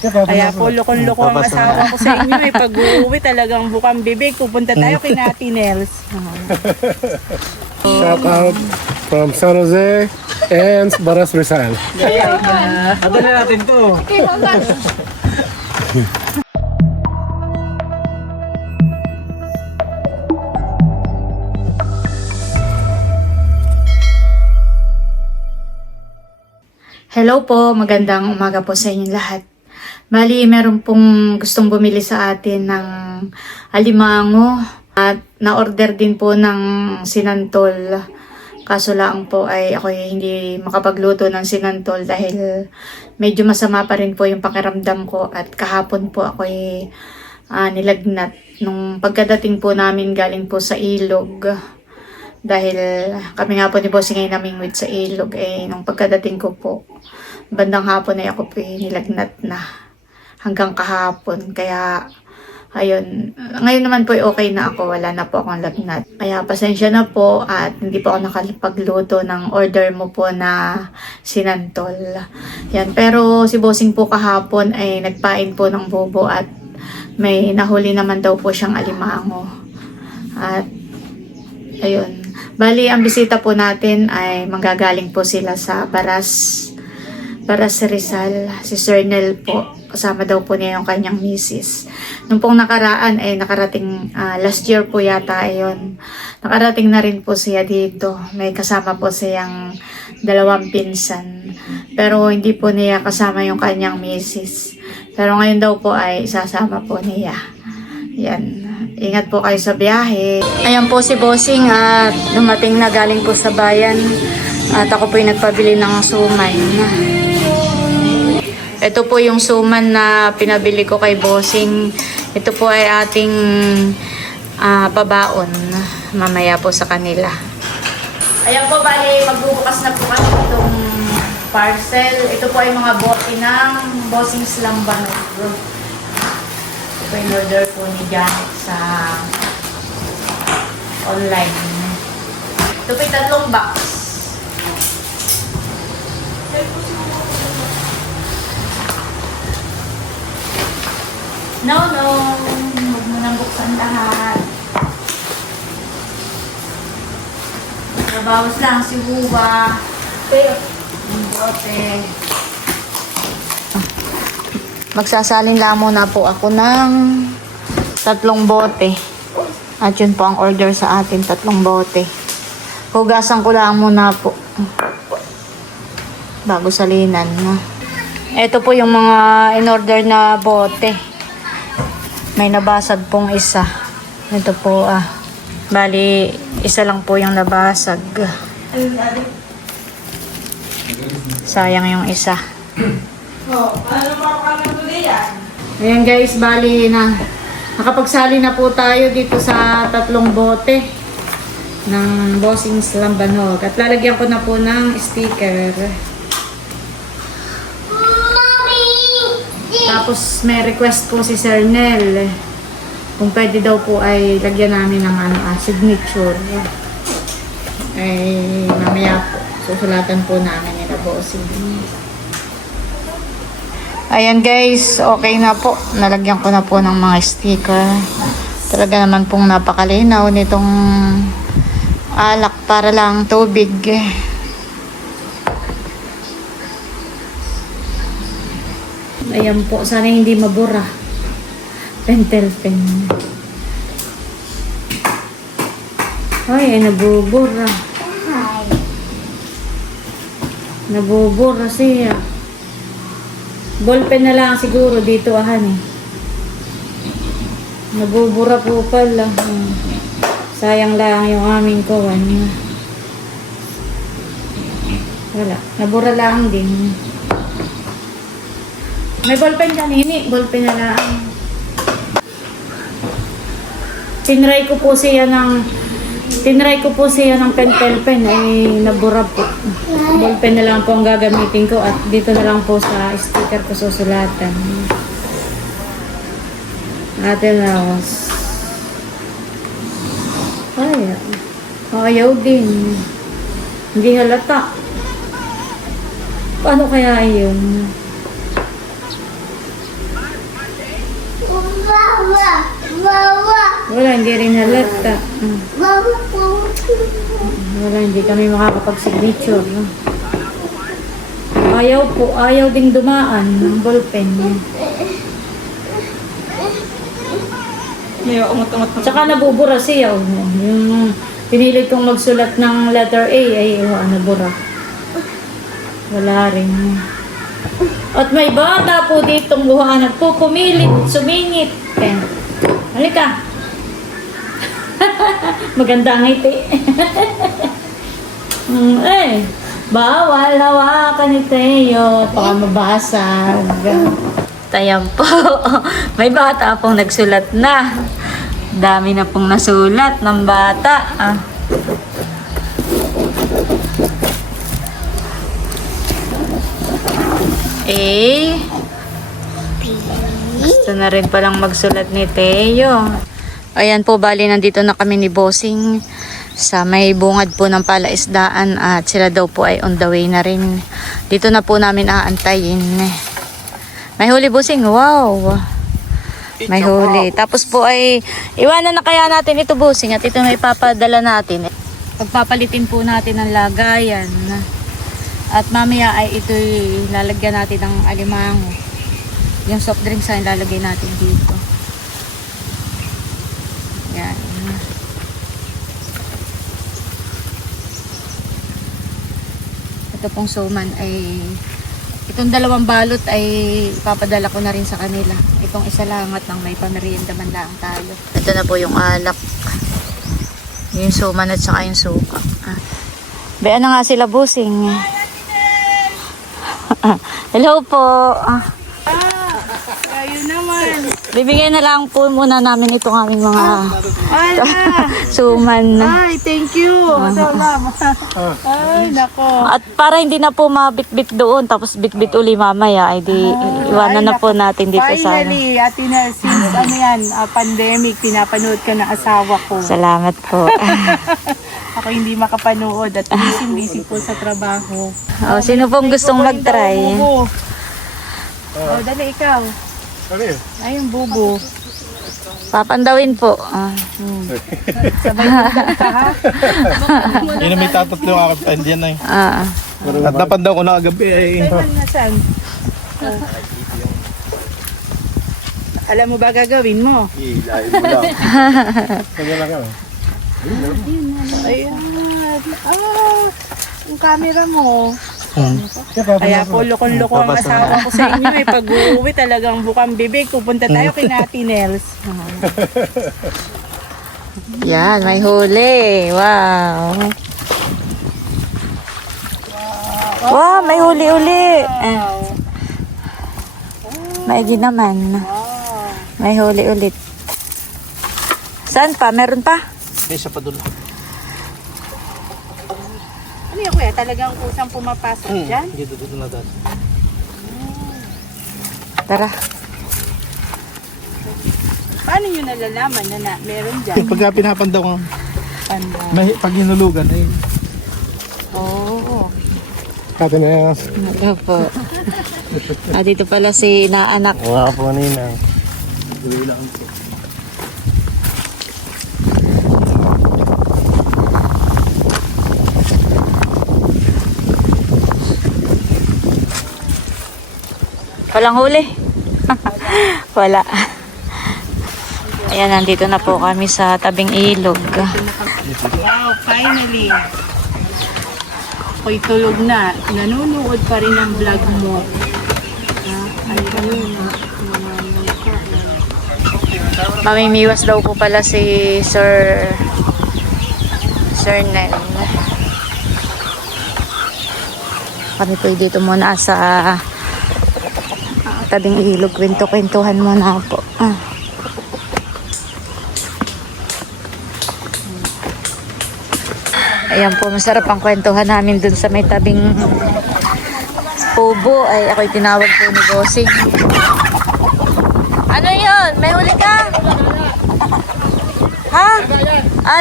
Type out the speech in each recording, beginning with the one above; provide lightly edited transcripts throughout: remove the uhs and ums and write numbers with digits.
Kaya po lukon-loko ang asawa ko sa inyo. May pag-uwi talagang bukang bibig. Pupunta tayo kay Nati Nels. Shout out from San Jose and Baras Rizal. Adala natin to. Hello po, magandang umaga po sa inyong lahat. Bali, meron pong gustong bumili sa atin ng alimango at na-order din po ng sinantol. Kaso lang po ay ako hindi makapagluto ng sinantol dahil medyo masama pa rin po yung pakiramdam ko at kahapon po ako nilagnat. Nung pagkadating po namin galing po sa ilog, dahil kami nga po ni Bossing ay namingwit sa ilog, nung pagkadating ko po, bandang hapon ay ako po nilagnat na hanggang kahapon. Kaya, ayun, ngayon naman po okay na ako, wala na po akong lagnat. Kaya pasensya na po at hindi po ako nakapagluto ng order mo po na sinantol. Yan, pero si Bossing po kahapon ay nagpain po ng bobo at may nahuli naman daw po siyang alimango. At, ayun. Bali, ang bisita po natin ay manggagaling po sila sa Baras Rizal. Si Sir Nel po, kasama daw po niya yung kanyang misis. Nung pong nakaraan ay nakarating, last year po yata ayun, nakarating na rin po siya dito. May kasama po siyang dalawang pinsan. Pero hindi po niya kasama yung kanyang misis. Pero ngayon daw po ay isasama po niya. Yan. Ingat po kayo sa biyahe. Ayan po si Bossing at dumating na galing po sa bayan. At ako po yung nagpabili ng suman. Ito po yung suman na pinabili ko kay Bossing. Ito po ay ating pabaon mamaya po sa kanila. Ayan po, bali magbubukas na po kami itong parcel. Ito po ay mga bote ng Bossing's Lambanog. In-order po ni Janet sa online. Ito po 3 box. No. Huwag mo nang buksan lahat. Nabawas lang si Huwa. Yung bote. Magsasalin lang muna po ako ng 3 bote. At yun po ang order sa atin, 3 bote. Hugasan ko lang muna po bago salinan. Ito po yung mga in-order na bote. May nabasag pong isa. Ito po bali, isa lang po yung nabasag. Sayang yung isa. Ayan guys, bali na nakapagsali na po tayo dito sa 3 bote ng Bossing's Lambanog at lalagyan ko na po ng sticker. Tapos may request po si Sir Nel kung pwede daw po ay lagyan namin ng signature. Ay mamaya po susulatan po namin nila Bossing. Ayan guys, okay na po. Nalagyan ko na po ng mga sticker. Talaga naman pong napakalinaw nitong alak para lang tubig. Ayan po, sana hindi mabura. Pentel pen. Ay, nabubura. Nabubura siya. Ballpen na lang siguro dito Nabubura po pala. Sayang lang yung aming kuwan. Wala. Nabura lang din. May ballpen kanini. Ballpen na lang. Tinry ko po siya ng pentel pen ay nabura po. Ballpen na lang po ang gagamitin ko at dito na lang po sa sticker ko susulatan. Ate Laos. Ay, ayaw din. Hindi halata. Paano kaya yun? Wala, hindi rin halata. Wala, hindi kami makakapag-signature. No? Ayaw ding dumaan ng ballpen. May umot-umot. Tsaka nabubura siya. Yung pinilit kong magsulat ng letter A ay nabura. Wala rin. At may bata po ditong buhanan po, pumilit, sumingit. Halika. Maganda ang ngiti. Bawal hawakan ni Teo. Baka mabasag. Ayan po. May bata pong nagsulat na. Dami na pong nasulat ng bata. Gusto na rin palang magsulat ni Teo. Ayan po, bali nandito na kami ni Bossing sa may bungad po ng palaisdaan at sila daw po ay on the way na rin. Dito na po namin aantayin. May huli, Bossing. Wow! May huli. Tapos po ay iwanan na kaya natin ito, Bossing, at ito na ipapadala natin. Pagpapalitin po natin ang lagayan. At mamaya ay ito'y lalagyan natin ng alimango. Yung soft drinks ay lalagay natin dito. Yan. Ito pong suman ay itong dalawang balot ay ipapadala ko na rin sa kanila. Itong isa lang at nang may pamerienda man lang tayo. Ito na po yung alak. Yung suman at saka yung suka. Bayan na nga sila, Bossing. Hello po. Kayo naman. Bibigyan na lang po muna namin itong aming mga suman. Ay, thank you. Salamat. Ay, nako. At para hindi na po mabitbit doon, tapos bitbit uli mamaya, ay di iwanan na po natin dito sa Finally, Ate Nels, since pandemic, pinapanood ka ng asawa ko. Salamat po. Ako hindi makapanood at busy po sa trabaho. Sino pong gustong mag-try? Dali ikaw. Ano yun? Ay, yung bubo. Papandawin po. Sabay mo ka, ha? Yun ang may tatatlo yung aking dyan ay. Ah. At napandaw ko na kagabi ay. Saan na saan? Alam mo ba gagawin mo? Ilahin mo lang. Kanya lang ka. Ayan. Yung camera mo. Kaya po loko-loko ang asawa ko sa inyo. May pag-uwi talagang bukang bibig. Pupunta tayo kay Ate Nels. Yan, may huli. Wow. Wow, may huli-uli. Maigi naman. May huli ulit. Saan pa? Meron pa? May isa pa doon. Ano yung kuya? Talagang kusang pumapasok dyan? Dito na dati. Tara. Paano nyo nalalaman na meron dyan? Pagka pinapandaw ko, pag hinulugan ay. Oo. Ate Nels. Ano po? Dito pala si inaanak. Wala ka po kanina. Walang huli. Wala. Ayan, nandito na po kami sa tabing ilog. Wow, finally. Ako'y tulog na. Nanonood pa rin ang vlog mo. Mamimiwas daw po pala si Sir Nel. Kami po dito muna sa tabing ilog. Kwento-kwentuhan muna po. Ayan po, masarap ang kwentuhan namin dun sa may tabing pubo. Ay, ako'y tinawag po ni Bossing. Ano yun? May huli ka? Ha?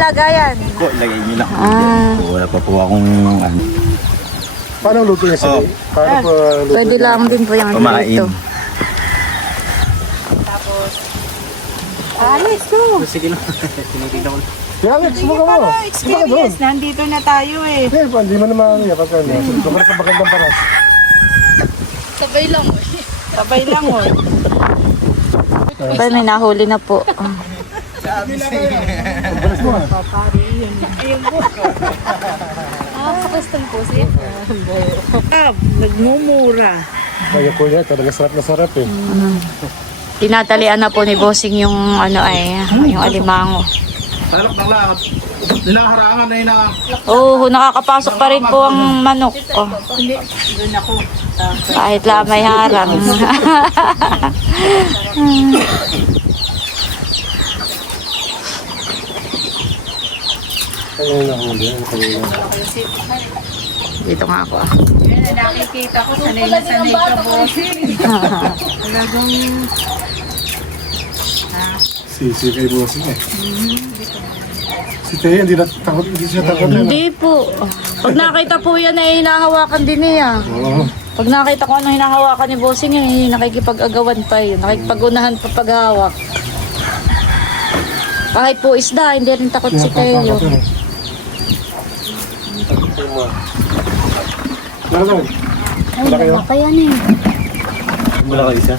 Lagayan. Po, lagay niyo na. Wala pa po akong ano. Paano luto niya sila? Paano po luto? Pwede lang din po yung Kumain. dito. Alex, go! Sige lang. Tinitignan ko. Si Alex, Sige subukan mo. pala, Subukan doon. experience. Nandito na tayo eh. Hindi, hindi mo naman niya. Pagka niya. Subukan sa magandang paras. Sabay lang oh. Ba, may nahuli na po. Balas mo ah. Nagmumura. Kaya po niya, talaga sarap na sarap eh. Tinatalian na po ni Bossing yung ano ay, yung alimango. Sarap ng lahat. Nilaharangan na ina. Oo, nakakapasok pa rin po ang manok. Oh, Hindi, doon ako. kahit lang may harang. Kaya na huli. Dito nga ako. Yun na nakikita ko, sanay na sanay ka, bossing. Talagang, Si kay Bossing eh. Si Teo, hindi siya takot na. Hindi po. Pag nakita po yan ay hinahawakan din niya. Oo. Pag nakita ko ano hinahawakan ni Bossing eh, nakikipag-agawan pa yun. Nakikipag-unahan pa paghawak. Kahit po isda, hindi rin takot si Teo. Lalaki. Malaki yun. Kaya na eh. Malaki isa?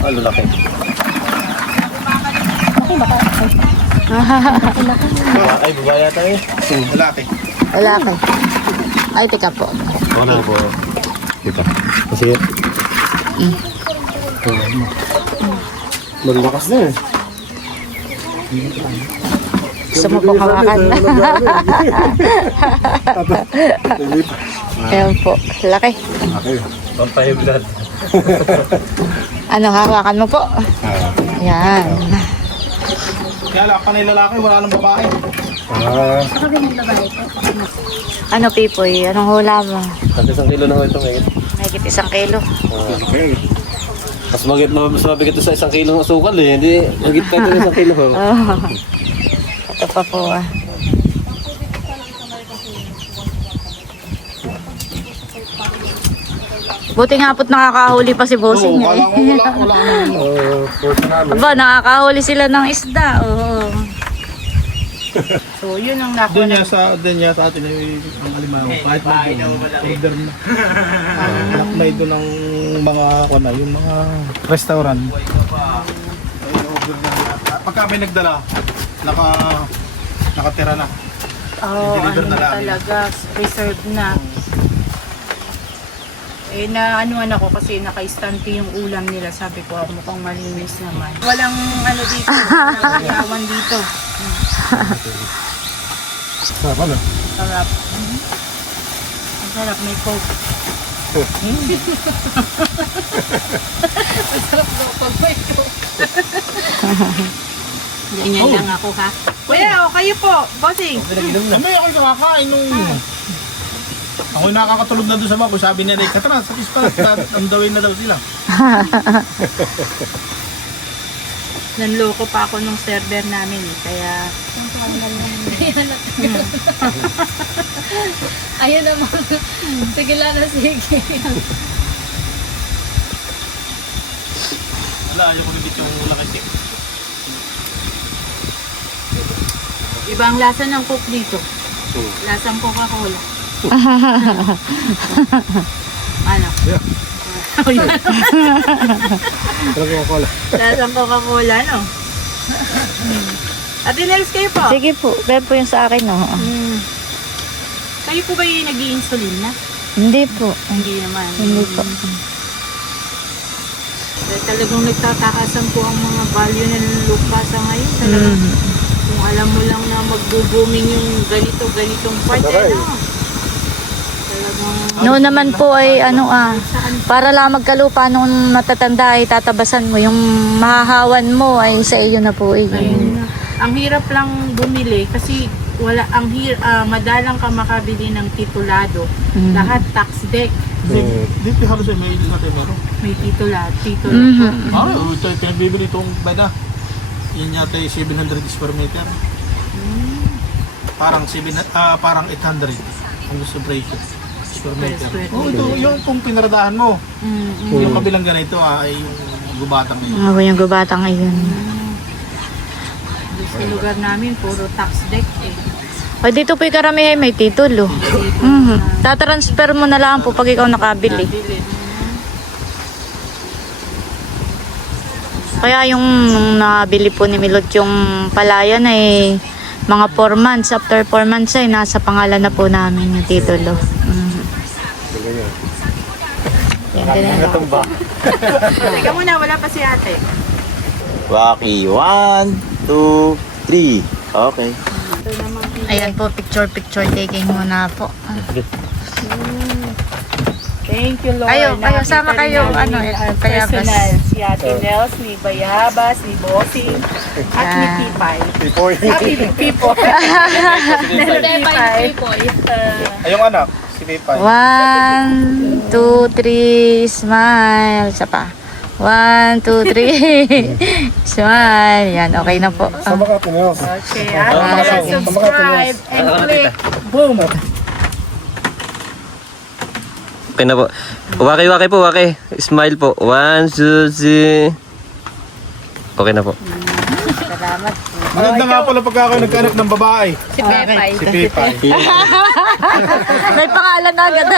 Ah, lalaki. Ay, babae yata eh. Lalaki. Wala ka. Ay, teka po. Oo na po. Dito. Sige. Malakas na eh. Gusto mo pong hawakan? Ayan po. Laki. Okay. Pampahiblad. Ano, hawakan mo po? Ayan. Kaya lang, panay lalaki, wala nang babae. Ano, Pipoy? Anong hula mo? At 1 kilo na ho ito ngayon. Mahigit 1 kilo. Mas mabigat ito sa 1 kilo ng asukal eh. Hindi, magit pa ito ng 1 kilo. Oh. Ito pa po ah. Buti nga po't nakakahuli pa si Bossing eh. Wala. Portion namin. Aba, nakakahuli sila ng isda. Oo. so yun ang nakuha na. Doon niya sa atin ang alimango. Kahit order na. Nakmay doon ng mga yung mga restaurant. Order na. Pagka may nagdala, nakatira na. Oo, Deliver ano na na lang. talaga, reserve na. Eh na anuan ako kasi naka-stante yung ulam nila. Sabi ko, mukhang malinis naman. Walang ano dito, walang yawan dito. Sarap ano? Sarap. Ang sarap, may coke. Masarap daw pag may coke. Ganyan lang ako ha. Kuya, kayo po, bossing. May ako nakakain nung... Ako yung nakakatulog na doon sa bako. Sabi niya, Katara, sa pispa, andawin na daw sila. Nanloko pa ako nung server namin eh, kaya... Ayun naman. Sige lang na sige. Wala, ayaw ko nabit yung laki siya. Ibang lasa ng coke dito. Lasang Coca-Cola. Ano? Talaga ko cola. Lasang Coca-Cola, no? Ate Nels, kayo po? Sige po. Ganyan po yung sa akin, no? Kayo po ba yung nag-i-insulin na? Hindi po. Hindi naman. Hindi po. Dahil talagang nagtatakasan po ang mga value ng lupa sa ngayon. Talagang kung alam mo lang na magbo-booming yung ganitong part, Taray. ano? Talagang... No naman po ay ano para lang magkalupa nung matatanda ay tatabasan mo. Yung mahahawan mo ay sa iyo na po eh. Ayun na. Ang hirap lang bumili kasi wala madalang ka makabili ng titulado. Lahat tax deck. Dito halos ay may natin meron. May titula. Ito bibili itong beda. Yan yata yung 700 square meter. Parang 800 ang gusto presyo. Square meter. Oh, ito yung kung pinaradahan mo. Yung kabilang ganito ay yung gubatang yun. Yung gubatang ayun. Sa lugar namin, puro tax deck eh. O, dito po yung karamihan may titulo. Tatransfer mo na lang po pag ikaw nakabili. Bili. Kaya yung nung nabili po ni Milot yung palayan ay mga 4 months. After 4 months ay nasa pangalan na po namin yung titulo. Yan, ganyan. Teka muna, wala pa si ate. Waki, 1, 2, 3. Okay. Ayan po, picture taking muna po. Thank you, Lord. Kayo, Nakita sama rin kayo, namin ano, ang Bayabas. personal. Si Ate Nels, ni Bayabas, ni Bossing, at ni Ah. Pipay. Before Happy people. Pipay, Pipoy. Ay, yung anak, si Pipay. 1, 2, 3, smile. Isa pa. 1, 2, 3, smile. Yan, okay na po. Sama ka, Pineos. Okay, at subscribe and click. Boom! Okay na po. Waki po, waki. Smile po. 1, 2, 3. Okay na po. Maganda nga pala pagka ako nagkaanak ng babae. Si Pipay. Si Pipay. May pangalan na agad eh.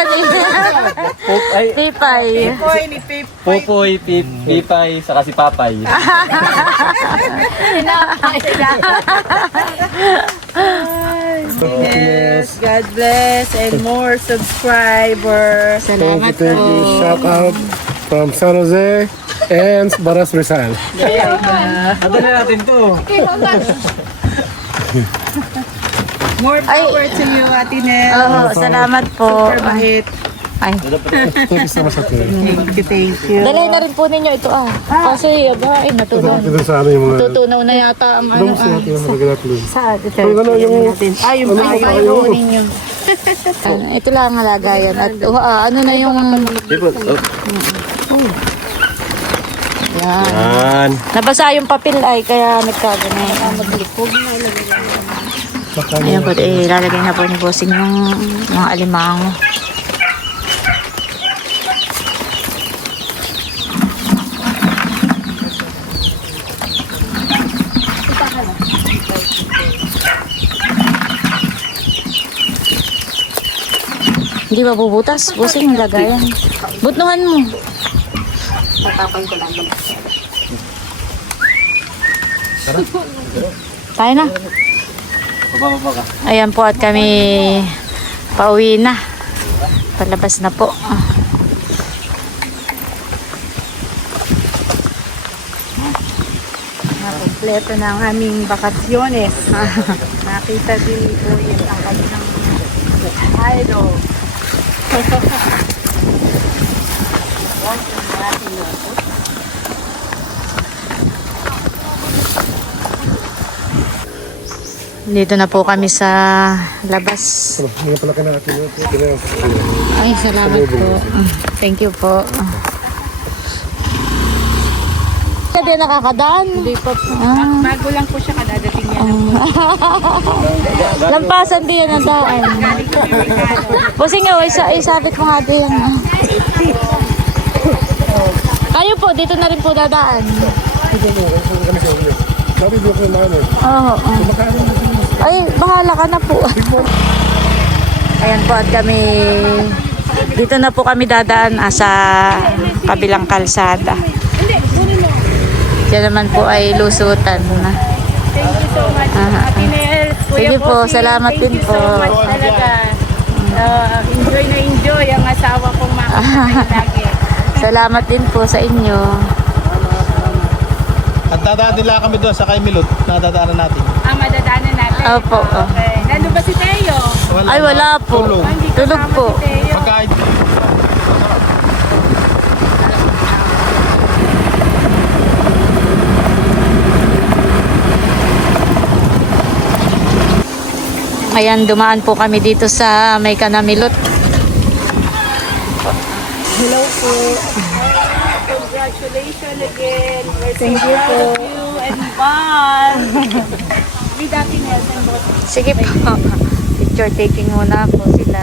Pipay. Pipoy ni Pipay. Popoy, Pipay, saka si Papay. Yes, God bless and more subscribers. Salamat Thank you. po. Shout out from San Jose and Baras Rizal. Ano na natin to? More power to you, Ate Nel. Oh, salamat po. Super bahit. Ay. Thank you so much, Ate. Thank you. Dalhin na rin po ninyo ito Kasi aba, ay natunaw. Ito sa ano yung mga... Tutunaw na yata ang Doon sa atin yung mga natin. Saan? Ito. Ano yung... Ay, yung Ano bayo. yung po ninyo. Ito lang ang lagayan. At ano na yung... Yan. Yan. Nabasa yung papel ay kaya nagkaganyan. Ayan po, ilalagay na po ni Bossing yung mga alimango. Hindi ba bubutas? Bossing, lagayan. Butnuhan mo. Tayo na. Ayan po at kami pauwi na. Palabas na po. Kompleto na ang aming bakasyones. Nakita din po yun ang kanilang idol. Dito na po kami sa labas. Hindi pala ka na atin. Ay, salamat po. Thank you po. Hindi nakakadaan. Hindi po po. Bago lang po siya kadadating niya. Lampasan din yan ang daan. Bossing nga, isabit mo nga din. Kayo po, dito na rin po dadaan. Sabi doon ko na ano. Oo. Ay, bahala ka na po. Ayan po at kami, dito na po kami dadaan sa kabilang kalsada. Diyan naman po ay lusutan na. Thank you so much, Ate Nel. Kuya Sige po, Bossing, salamat thank din you po. so much talaga. Enjoy na enjoy ang asawa kong makakasaya lagi. Salamat din po sa inyo. At dadaan nila kami doon sa kay Milot. Nadadaanan natin. Madadaanan natin. Opo. Okay. Nandun ba si Teo? Ay, wala po. Tulog. Hindi Tulog kasama po. si Teo. Pagkain. Ayan, dumaan po kami dito sa may Kanamilot. Hello po. Congratulations again. Thank you po. You and Bob. With Ate Nels and both. Sige po. Picture taking muna po sila.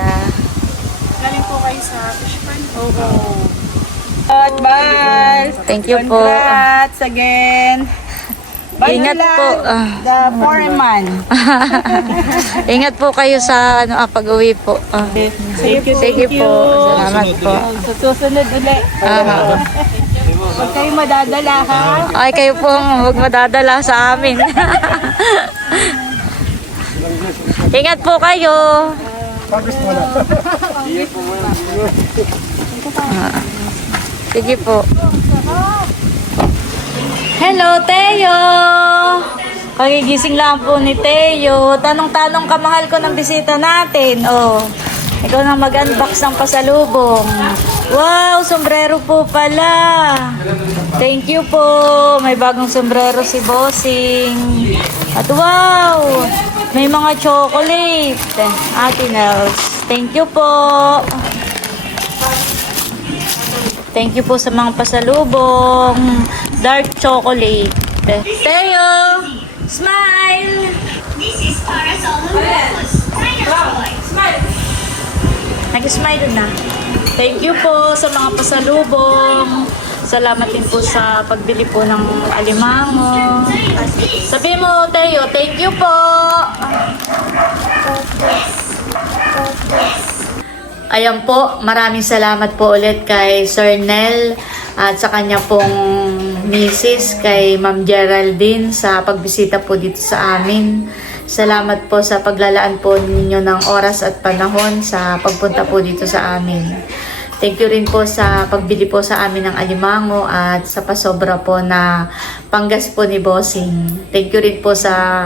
Galing po kayo sa Fishpan. Oo. At Bal. Thank you po. Congrats again. Ingat po. The foreman. Ingat po kayo sa pag-uwi po. Sige po. Salamat po. Sa susunod ulit. Huwag kayo madadala ha. Ay, kayo po huwag madadala sa amin. Ingat po kayo. Pagos mo na. Sige po. Hello, Teo! Kagigising lang po ni Teo. Tanong-tanong kamahal ko ng bisita natin. Oh, ikaw na mag-unbox ng pasalubong. Wow, sombrero po pala. Thank you po. May bagong sombrero si Bossing. At wow, may mga chocolate. Ate Nels, thank you po. Thank you po sa mga pasalubong. Dark chocolate. Teo, smile! Smile! Nag-smile na. Thank you po sa mga pasalubong. Salamat din po sa pagbili po ng alimango. Sabi mo, Teo, thank you po. Ayan po, maraming salamat po ulit kay Sir Nel at sa kanya pong misis, kay Ma'am Geraldine sa pagbisita po dito sa amin. Salamat po sa paglalaan po ninyo ng oras at panahon sa pagpunta po dito sa amin. Thank you rin po sa pagbili po sa amin ng alimango at sa pasobra po na panggas po ni Bossing. Thank you rin po sa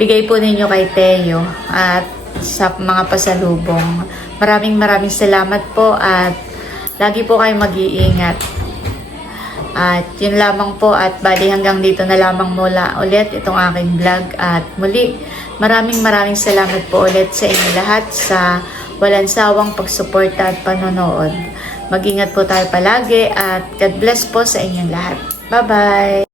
bigay po ninyo kay Teo at sa mga pasalubong. Maraming salamat po at lagi po kayong mag-iingat. At yun lamang po at bali hanggang dito na lamang mula ulit itong aking vlog. At muli, maraming salamat po ulit sa inyo lahat sa walang sawang pagsuporta at panonood. Mag-ingat po tayo palagi at God bless po sa inyong lahat. Bye-bye!